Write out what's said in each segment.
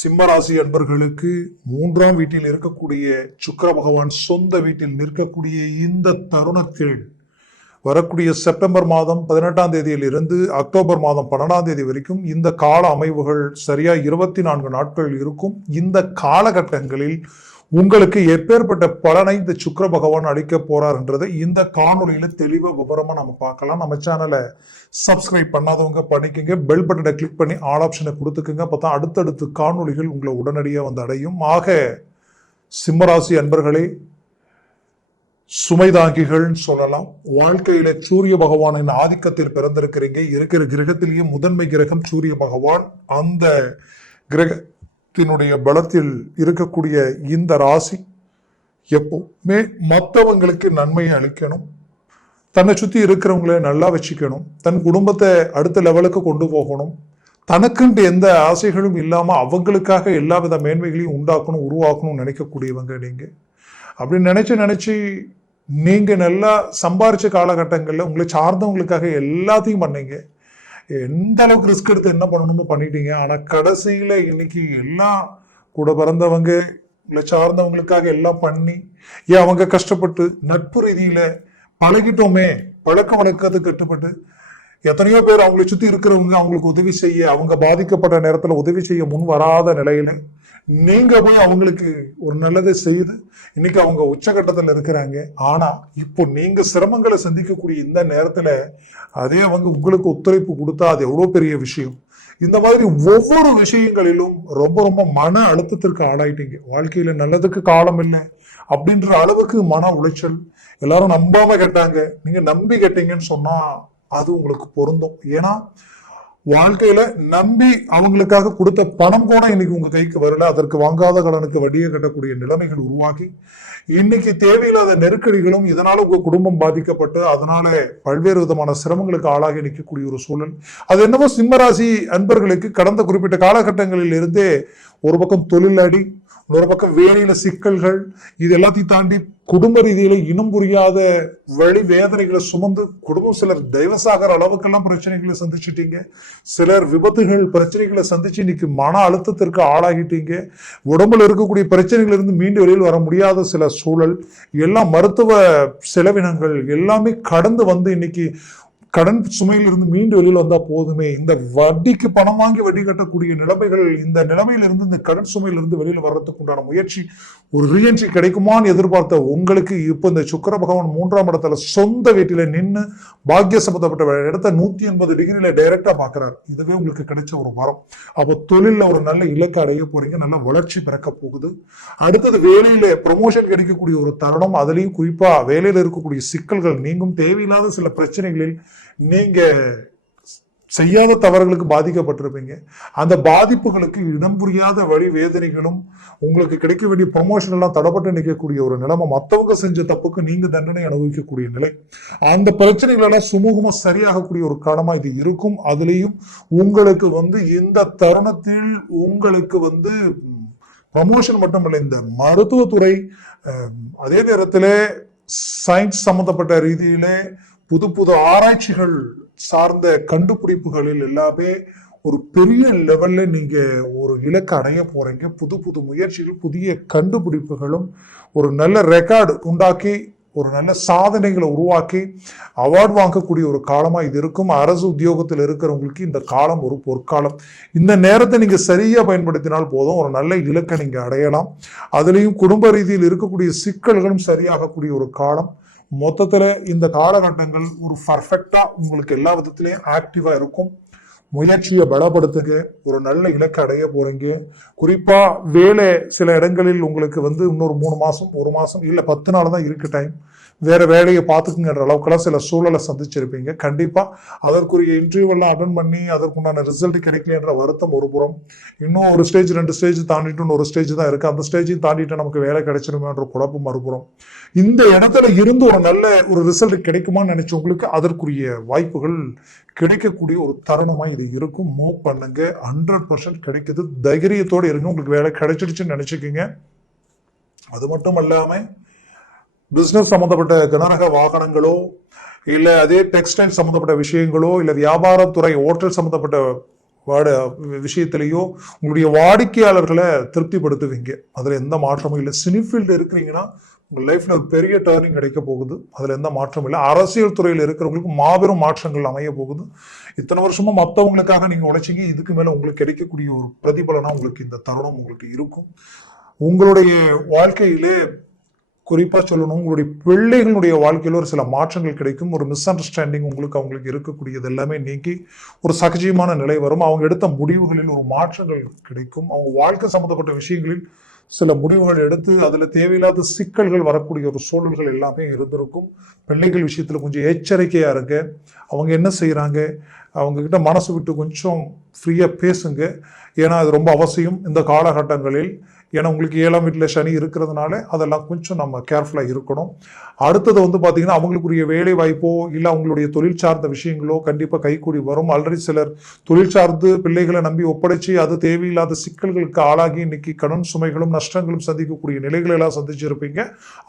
சிம்மராசி அன்பர்களுக்கு மூன்றாம் வீட்டில் இருக்கக்கூடிய சுக்கர பகவான் சொந்த வீட்டில் நிற்கக்கூடிய இந்த தருணத்தில் வரக்கூடிய செப்டம்பர் மாதம் பதினெட்டாம் தேதியில் இருந்து அக்டோபர் மாதம் பன்னெண்டாம் தேதி வரைக்கும் இந்த கால அமைவுகள் சரியா இருபத்தி நான்கு நாட்கள் இருக்கும். இந்த காலகட்டங்களில் உங்களுக்கு எப்பேற்பட்ட பலனை இந்த சுக்கர பகவான் அளிக்க போறார்ன்றதை இந்த காணொலியில தெளிவா விவரமா நம்ம பார்க்கலாம். நம்ம சேனலை சப்ஸ்கிரைப் பண்ணாதவங்க பண்ணிக்கோங்க. பெல் பட்டனை கிளிக் பண்ணி ஆல் ஆப்ஷனை கொடுத்துக்குங்க. அப்பதான் அடுத்தடுத்து காணொளிகள் உங்களை உடனடியாக வந்து அடையும். ஆக சிம்மராசி அன்பர்களே சுமைதாங்கிகள்னு சொல்லலாம். வாழ்க்கையில சூரிய பகவானின் ஆதிக்கத்தில் பிறந்திருக்கிறீங்க. இருக்கிற கிரகத்திலேயே முதன்மை கிரகம் சூரிய பகவான். அந்த கிரக தினுடைய பலத்தில் இருக்கக்கூடிய இந்த ராசி எப்போவுமே மற்றவங்களுக்கு நன்மையை அளிக்கணும். தன்னை சுற்றி இருக்கிறவங்கள நல்லா வச்சுக்கணும். தன் குடும்பத்தை அடுத்த லெவலுக்கு கொண்டு போகணும். தனக்குன்ட்டு எந்த ஆசைகளும் இல்லாமல் அவங்களுக்காக எல்லா வித மேன்மைகளையும் உண்டாக்கணும் உருவாக்கணும்னு நினைக்கக்கூடியவங்க நீங்கள் அப்படி நினச்சி நினச்சி நீங்கள் நல்லா சம்பாரித்த காலகட்டங்களில் உங்களை சார்ந்தவங்களுக்காக எல்லாத்தையும் பண்ணீங்க. எந்த அளவுக்கு ரிஸ்க் எடுத்து என்ன பண்ணணுமோ பண்ணிட்டீங்க? ஆனால் கடைசியில் இன்னைக்கு எல்லாம் கூட பிறந்தவங்க இல்லை சார்ந்தவங்களுக்காக எல்லாம் பண்ணி ஏன் அவங்க கஷ்டப்பட்டு நட்பு ரீதியில் பழகிட்டோமே பழக்க வழக்கத்துக்கு கட்டுப்பட்டு எத்தனையோ பேர் அவங்களை சுற்றி இருக்கிறவங்க அவங்களுக்கு உதவி செய்ய அவங்க பாதிக்கப்பட்ட நேரத்தில் உதவி செய்ய முன் வராத நிலையில நீங்க போய் அவங்களுக்கு ஒரு நல்லதை செய்து இன்னைக்கு அவங்க உச்சகட்டத்தில் இருக்கிறாங்க. ஆனா இப்போ நீங்க சிரமங்களை சந்திக்கக்கூடிய இந்த நேரத்துல அதே அவங்க உங்களுக்கு ஒத்துழைப்பு கொடுத்தா அது எவ்வளவு பெரிய விஷயம். இந்த மாதிரி ஒவ்வொரு விஷயங்களிலும் ரொம்ப ரொம்ப மன அழுத்தத்திற்கு ஆளாயிட்டீங்க. வாழ்க்கையில நல்லதுக்கு காலம் இல்லை அப்படின்ற அளவுக்கு மன உளைச்சல். எல்லாரும் நம்பாம கேட்டாங்க. நீங்க நம்பி கேட்டீங்கன்னு சொன்னா அது உங்களுக்கு பொருந்தும். ஏன்னா வாழ்க்கையில நம்பி அவங்களுக்காக கொடுத்த பணம் கூட இன்னைக்கு உங்க கைக்கு வரல. அதற்கு வாங்காத கடனுக்கு வட்டியை கட்டக்கூடிய நிலைமைகள் உருவாக்கி இன்னைக்கு தேவையில்லாத நெருக்கடிகளும் இதனால உங்க குடும்பம் பாதிக்கப்பட்டு அதனால பல்வேறு விதமான சிரமங்களுக்கு ஆளாகி நிற்கக்கூடிய ஒரு சூழல். அது என்னவோ சிம்மராசி அன்பர்களுக்கு கடந்த குறிப்பிட்ட காலகட்டங்களில் இருந்தே ஒரு பக்கம் தொழிலடி இன்னொரு பக்கம் வேலையில சிக்கல்கள் இது எல்லாத்தையும் தாண்டி குடும்ப ரீதியில இனம் புரியாத வழி வேதனைகளை சுமந்து குடும்பம் சிலர் தெய்வசாகர் அளவுக்கெல்லாம் பிரச்சனைகளை சந்திச்சிட்டீங்க. சிலர் விபத்துகள் பிரச்சனைகளை சந்திச்சு இன்னைக்கு மன அழுத்தத்திற்கு ஆளாகிட்டீங்க. உடம்புல இருக்கக்கூடிய பிரச்சனைகள் இருந்து மீண்டு வெளியில் வர முடியாத சில சூழல் எல்லாம் மருத்துவ செலவினங்கள் எல்லாமே கடந்து வந்து இன்னைக்கு கடன் சுமையிலிருந்து மீண்டு வெளியில் வந்தா போதுமே. இந்த வட்டிக்கு பணம் வாங்கி வட்டி கட்டக்கூடிய நிலைமைகள் இந்த நிலைமையிலிருந்து இந்த கடன் சுமையிலிருந்து வெளியில் வர்றதுக்கு உண்டான முயற்சி ஒரு ரீஎன்ட்ரி கிடைக்குமான்னு எதிர்பார்த்த உங்களுக்கு இப்போ இந்த சுக்கர பகவான் மூன்றாம் இடத்துல சொந்த வீட்டில நின்று பாக்கிய சம்பந்தப்பட்ட இடத்த நூத்தி எண்பது டிகிரியில டைரக்டா பாக்குறாரு. இதுவே உங்களுக்கு கிடைச்ச ஒரு வரம். அப்போ தொழில ஒரு நல்ல இலக்கு அடைய போறீங்க நல்ல வளர்ச்சி பிறக்க போகுது. அடுத்தது வேலையில ப்ரொமோஷன் கிடைக்கக்கூடிய ஒரு தருணம் அதுலயும் குறிப்பா வேலையில இருக்கக்கூடிய சிக்கல்கள் நீங்கும். தேவையில்லாத சில பிரச்சனைகளில் நீங்க செய்யாத தவறுகளுக்கு பாதிக்கப்பட்டிருப்பீங்க. அந்த பாதிப்புகளுக்கு இடம் புரியாத வழி வேதனைகளும் உங்களுக்கு கிடைக்க வேண்டிய ப்ரொமோஷன் எல்லாம் தடப்பட்டு நிற்கக்கூடிய ஒரு நிலைமை மற்றவங்க செஞ்ச தப்புக்கு நீங்க தண்டனை அனுபவிக்கக்கூடிய நிலை. அந்த பிரச்சனைகள் எல்லாம் சுமூகமா சரியாகக்கூடிய ஒரு காலமா இது இருக்கும். அதுலேயும் உங்களுக்கு வந்து இந்த தருணத்தில் உங்களுக்கு வந்து ப்ரமோஷன் மட்டும் இல்லை இந்த மருத்துவத்துறை அதே நேரத்தில் சயின்ஸ் சம்மந்தப்பட்ட ரீதியிலே புது புது ஆராய்ச்சிகள் சார்ந்த கண்டுபிடிப்புகளில் எல்லாமே ஒரு பெரிய லெவல்ல நீங்க ஒரு இலக்கு அடைய போறீங்க. புது புது முயற்சிகள் புதிய கண்டுபிடிப்புகளும் ஒரு நல்ல ரெக்கார்டு உண்டாக்கி ஒரு நல்ல சாதனைகளை உருவாக்கி அவார்டு வாங்கக்கூடிய ஒரு காலமாக இது இருக்கும். அரசு உத்தியோகத்தில் இருக்கிறவங்களுக்கு இந்த காலம் ஒரு பொற்காலம். இந்த நேரத்தை நீங்கள் சரியாக பயன்படுத்தினால் போதும். ஒரு நல்ல இலக்கை நீங்கள் அடையலாம். அதுலேயும் குடும்ப ரீதியில் இருக்கக்கூடிய சிக்கல்களும் சரியாகக்கூடிய ஒரு காலம். மொத்தத்துல இந்த காலகட்டங்கள் ஒரு பர்ஃபெக்டா உங்களுக்கு எல்லா விதத்திலையும் ஆக்டிவா இருக்கும். முயற்சியை பலப்படுத்துங்க ஒரு நல்ல இலக்கை அடைய போறீங்க. குறிப்பா வேலை சில இடங்களில் உங்களுக்கு வந்து இன்னொரு மூணு மாசம் ஒரு மாசம் இல்லை பத்து நாள் தான் இருக்கு டைம் வேற வேலையை பார்த்துக்குங்கிற அளவுக்குலாம் சில சூழலை சந்திச்சிருப்பீங்க. கண்டிப்பா அதற்குரிய இன்டர்வியூவெல்லாம் அட்டன் பண்ணி அதற்குண்டான ரிசல்ட் கிடைக்கலன்ற வருத்தம் ஒரு புறம். இன்னும் ஒரு ஸ்டேஜ் ரெண்டு ஸ்டேஜ் தாண்டிட்டு ஒரு ஸ்டேஜ் தான் இருக்கு. அந்த ஸ்டேஜையும் தாண்டிட்டு நமக்கு வேலை கிடைச்சிருமேன்ற குழப்பம் மறுபுறம் இந்த இடத்துல இருந்து ஒரு நல்ல ஒரு ரிசல்ட் கிடைக்குமான்னு நினைச்சவங்களுக்கு அதற்குரிய வாய்ப்புகள் கிடைக்கக்கூடிய ஒரு தருணமாக இது இருக்கும். மூவ் பண்ணுங்க. ஹண்ட்ரட் பர்சன்ட் கிடைக்குது. தைரியத்தோடு இருங்க. உங்களுக்கு வேலை கிடைச்சிடுச்சுன்னு நினைச்சுக்கோங்க. அது மட்டும் இல்லாமல் பிஸ்னஸ் சம்மந்தப்பட்ட கனரக வாகனங்களோ இல்லை அதே டெக்ஸ்டைல் சம்மந்தப்பட்ட விஷயங்களோ இல்லை வியாபாரத்துறை ஹோட்டல் சம்மந்தப்பட்ட வாட விஷயத்திலையோ உங்களுடைய வாடிக்கையாளர்களை திருப்திப்படுத்துவீங்க. அதில் எந்த மாற்றமும் இல்லை. சினிஃபீல்டு இருக்கிறீங்கன்னா உங்கள் லைஃப்ல ஒரு பெரிய டேர்னிங் கிடைக்க போகுது. அதில் எந்த மாற்றமும் இல்லை. அரசியல் துறையில் இருக்கிறவங்களுக்கு மாபெரும் மாற்றங்கள் அமைய போகுது. இத்தனை வருஷமா மற்றவங்களுக்காக நீங்கள் உழைச்சிங்க. இதுக்கு மேலே உங்களுக்கு கிடைக்கக்கூடிய ஒரு பிரதிபலனா உங்களுக்கு இந்த தருணம் உங்களுக்கு இருக்கும். உங்களுடைய வாழ்க்கையிலே குறிப்பாக சொல்லணும். உங்களுடைய பிள்ளைகளுடைய வாழ்க்கையில் ஒரு சில மாற்றங்கள் கிடைக்கும். ஒரு மிஸ் அண்டர்ஸ்டாண்டிங் உங்களுக்கு அவங்களுக்கு இருக்கக்கூடியது எல்லாமே நீக்கி ஒரு சகஜமான நிலை வரும். அவங்க எடுத்த முடிவுகளில் ஒரு மாற்றங்கள் கிடைக்கும். அவங்க வாழ்க்கை சம்மந்தப்பட்ட விஷயங்களில் சில முடிவுகள் எடுத்து அதில் தேவையில்லாத சிக்கல்கள் வரக்கூடிய ஒரு சூழல்கள் எல்லாமே இருந்திருக்கும். பிள்ளைகள் விஷயத்தில் கொஞ்சம் எச்சரிக்கையாக இருங்க. அவங்க என்ன செய்கிறாங்க அவங்கக்கிட்ட மனசு விட்டு கொஞ்சம் ஃப்ரீயாக பேசுங்க. ஏன்னா அது ரொம்ப அவசியம் இந்த காலகட்டங்களில். ஏன்னா உங்களுக்கு ஏழாம் வீட்டில் சனி இருக்கிறதுனால அதெல்லாம் கொஞ்சம் நம்ம கேர்ஃபுல்லாக இருக்கணும். அடுத்தது வந்து பார்த்திங்கன்னா அவங்களுக்குரிய வேலை வாய்ப்போ இல்லை அவங்களுடைய தொழில் சார்ந்த விஷயங்களோ கண்டிப்பாக கைக்கூடி வரும். ஆல்ரெடி சிலர் தொழில் சார்ந்து பிள்ளைகளை நம்பி ஒப்படைச்சு அது தேவையில்லாத சிக்கல்களுக்கு ஆளாகி இன்னைக்கு கடன் சுமைகளும் நஷ்டங்களும் சந்திக்கக்கூடிய நிலைகளை எல்லாம் சந்திச்சிருப்பீங்க.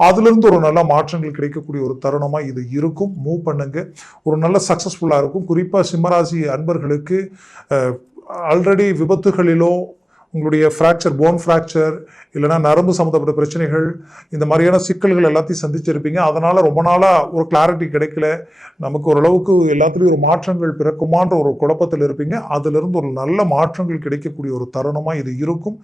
அதுலேருந்து ஒரு நல்ல மாற்றங்கள் கிடைக்கக்கூடிய ஒரு தருணமாக இது இருக்கும். மூவ் பண்ணுங்க. ஒரு நல்ல சக்ஸஸ்ஃபுல்லாக இருக்கும். குறிப்பாக சிம்மராசி அன்பர்களுக்கு ஆல்ரெடி விபத்துகளிலோ உங்களுடைய ஃப்ராக்சர் போன் ஃப்ராக்சர் இல்லைன்னா நரம்பு சம்மந்தப்பட்ட பிரச்சனைகள் இந்த மாதிரியான சிக்கல்கள் எல்லாத்தையும் சந்திச்சிருப்பீங்க. அதனால் ரொம்ப நாளாக ஒரு கிளாரிட்டி கிடைக்கல. நமக்கு ஓரளவுக்கு எல்லாத்துலேயும் ஒரு மாற்றங்கள் பிறக்குமான்ற ஒரு குழப்பத்தில் இருப்பீங்க. அதிலிருந்து ஒரு நல்ல மாற்றங்கள் கிடைக்கக்கூடிய ஒரு தருணமாக இது இருக்கும்.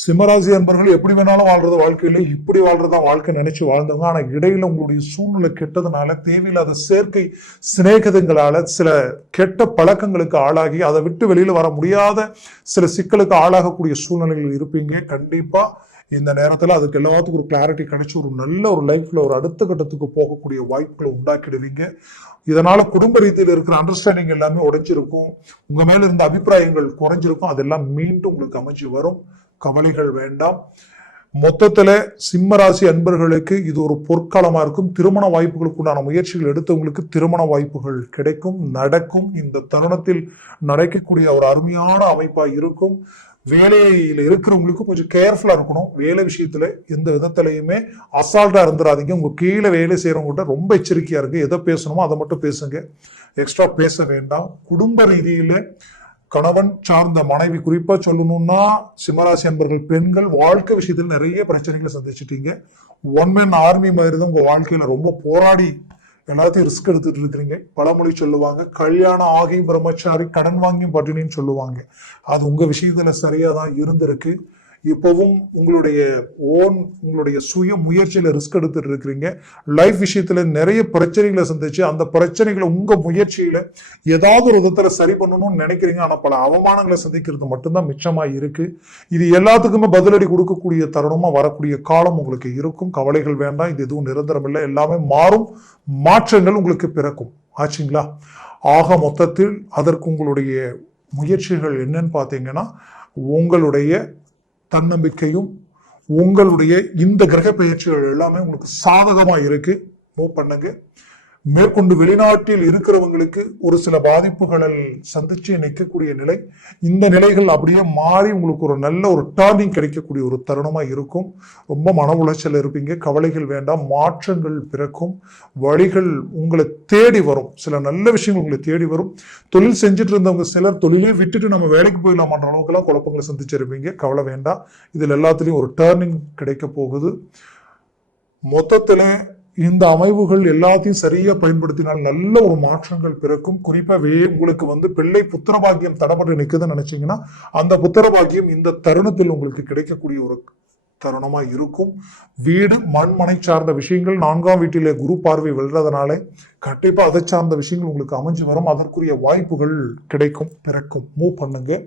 சிம்மராசி அன்பர்கள் எப்படி வேணாலும் வாழ்றது வாழ்க்கையில் இப்படி வாழ்றதா வாழ்க்கை நினச்சி வாழ்ந்தவங்க. ஆனால் இடையில் உங்களுடைய சூழ்நிலை கெட்டதுனால தேவையில்லாத சேர்க்கை சிநேகிதங்களால சில கெட்ட பழக்கங்களுக்கு ஆளாகி அதை விட்டு வெளியில் வர முடியாத சில சிக்கலுக்கு ஆளாகக்கூடிய சூழ்நிலைகள் இருப்பீங்க. கண்டிப்பாக இந்த நேரத்தில் அதுக்கு எல்லாத்துக்கும் ஒரு கிளாரிட்டி கிடைச்சி ஒரு நல்ல ஒரு லைஃப்பில் ஒரு அடுத்த கட்டத்துக்கு போகக்கூடிய வாய்ப்புகளை உண்டாக்கிடுவீங்க. இதனால் குடும்ப ரீதியில் இருக்கிற அண்டர்ஸ்டாண்டிங் எல்லாமே உடைஞ்சிருக்கும். உங்கள் மேலே இருந்த அபிப்பிராயங்கள் குறைஞ்சிருக்கும். அதெல்லாம் மீண்டும் உங்களுக்கு அமைஞ்சு வரும். கவலைகள் வேண்டாம். மொத்தத்தில் சிம்மராசி அன்பர்களுக்கு இது ஒரு பொற்காலமாக இருக்கும். திருமண வாய்ப்புகளுக்கு உண்டான முயற்சிகள் எடுத்தவங்களுக்கு திருமண வாய்ப்புகள் கிடைக்கும் நடக்கும். இந்த தருணத்தில் நடக்கக்கூடிய ஒரு அருமையான அமைப்பாக இருக்கும். வேலையில் இருக்கிறவங்களுக்கும் கொஞ்சம் கேர்ஃபுல்லாக இருக்கணும். வேலை விஷயத்தில் எந்த விதத்திலையுமே அசால்ட்டாக இருந்துடாதீங்க உங்கள் கீழே வேலை செய்கிறவங்ககிட்ட ரொம்ப எச்சரிக்கையாக இருக்குது எதை பேசணுமோ அதை மட்டும் பேசுங்க. எக்ஸ்ட்ரா பேச வேண்டாம். குடும்ப ரீதியில் கணவன் சார்ந்த மனைவி குறிப்பாக சொல்லணும்னா சிம்மராசி அன்பர்கள் பெண்கள் வாழ்க்கை விஷயத்தில் நிறைய பிரச்சனைகளை சந்திச்சிட்டீங்க. ஒன் மேன் ஆர்மி மாதிரி தான் உங்கள் வாழ்க்கையில் ரொம்ப போராடி எல்லாத்தையும் ரிஸ்க் எடுத்துட்டு இருக்கிறீங்க. பழமொழி சொல்லுவாங்க. கல்யாணம் ஆகியும் பிரம்மச்சாரி கடன் வாங்கியும் பட்டினின்னு சொல்லுவாங்க. அது உங்க விஷயத்துல சரியா தான் இருந்திருக்கு. இப்போவும் உங்களுடைய ஓன் உங்களுடைய சுய முயற்சியில் ரிஸ்க் எடுத்துட்டு இருக்கிறீங்க. லைஃப் விஷயத்தில் நிறைய பிரச்சனைகளை சந்திச்சு அந்த பிரச்சனைகளை உங்கள் முயற்சியில் ஏதாவது ஒரு விதத்தில் சரி பண்ணணும்னு நினைக்கிறீங்க. ஆனால் பல அவமானங்களை சந்திக்கிறது மட்டும்தான் மிச்சமாக இருக்குது இது எல்லாத்துக்குமே பதிலடி கொடுக்கக்கூடிய தருணமாக வரக்கூடிய காலம் உங்களுக்கு இருக்கும். கவலைகள் வேண்டாம். இது எதுவும் நிரந்தரம் இல்லை. எல்லாமே மாறும். மாற்றங்கள் உங்களுக்கு பிறக்கும். ஆச்சுங்களா? ஆக மொத்தத்தில் அதற்கு உங்களுடைய முயற்சிகள் என்னன்னு பார்த்தீங்கன்னா உங்களுடைய தன்னம்பிக்கையும் உங்களுடைய இந்த கிரக பயிற்சிகள் எல்லாமே உங்களுக்கு சாதகமாக இருக்கு. மூவ் பண்ணுங்க. மேற்கொண்டு வெளிநாட்டில் இருக்கிறவங்களுக்கு ஒரு சில பாதிப்புகளில் சந்திச்சு நிற்கக்கூடிய நிலை. இந்த நிலைகள் அப்படியே மாறி உங்களுக்கு ஒரு நல்ல ஒரு டேர்னிங் கிடைக்கக்கூடிய ஒரு தருணமாக இருக்கும். ரொம்ப மன உளைச்சல் இருப்பீங்க. கவலைகள் வேண்டாம். மாற்றங்கள் பிறக்கும். வழிகள் உங்களை தேடி வரும். சில நல்ல விஷயங்கள் உங்களை தேடி வரும். தொழில் செஞ்சுட்டு இருந்தவங்க சிலர் தொழிலே விட்டுட்டு நம்ம வேலைக்கு போயிடலாமான்ற அளவுக்குலாம் குழப்பங்களை சந்திச்சிருப்பீங்க கவலை வேண்டாம். இதில் எல்லாத்துலேயும் ஒரு டேர்னிங் கிடைக்க போகுது. மொத்தத்தில் இந்த அமைவுகள் எல்லாத்தையும் சரியா பயன்படுத்தினால் நல்ல ஒரு மாற்றங்கள் பிறக்கும். குறிப்பாகவே உங்களுக்கு வந்து பிள்ளை புத்திரபாகியம் தடப்பட்டு நிற்குதுன்னு நினைச்சீங்கன்னா அந்த புத்திரபாகியம் இந்த தருணத்தில் உங்களுக்கு கிடைக்கக்கூடிய ஒரு தருணமா இருக்கும். வீடு மண்மனை சார்ந்த விஷயங்கள் நான்காம் வீட்டிலே குரு பார்வை வெல்றதுனால கண்டிப்பா அதை சார்ந்த விஷயங்கள் உங்களுக்கு அமைஞ்சு வரும். அதற்குரிய வாய்ப்புகள் கிடைக்கும் பிறக்கும். மூவ் பண்ணுங்க.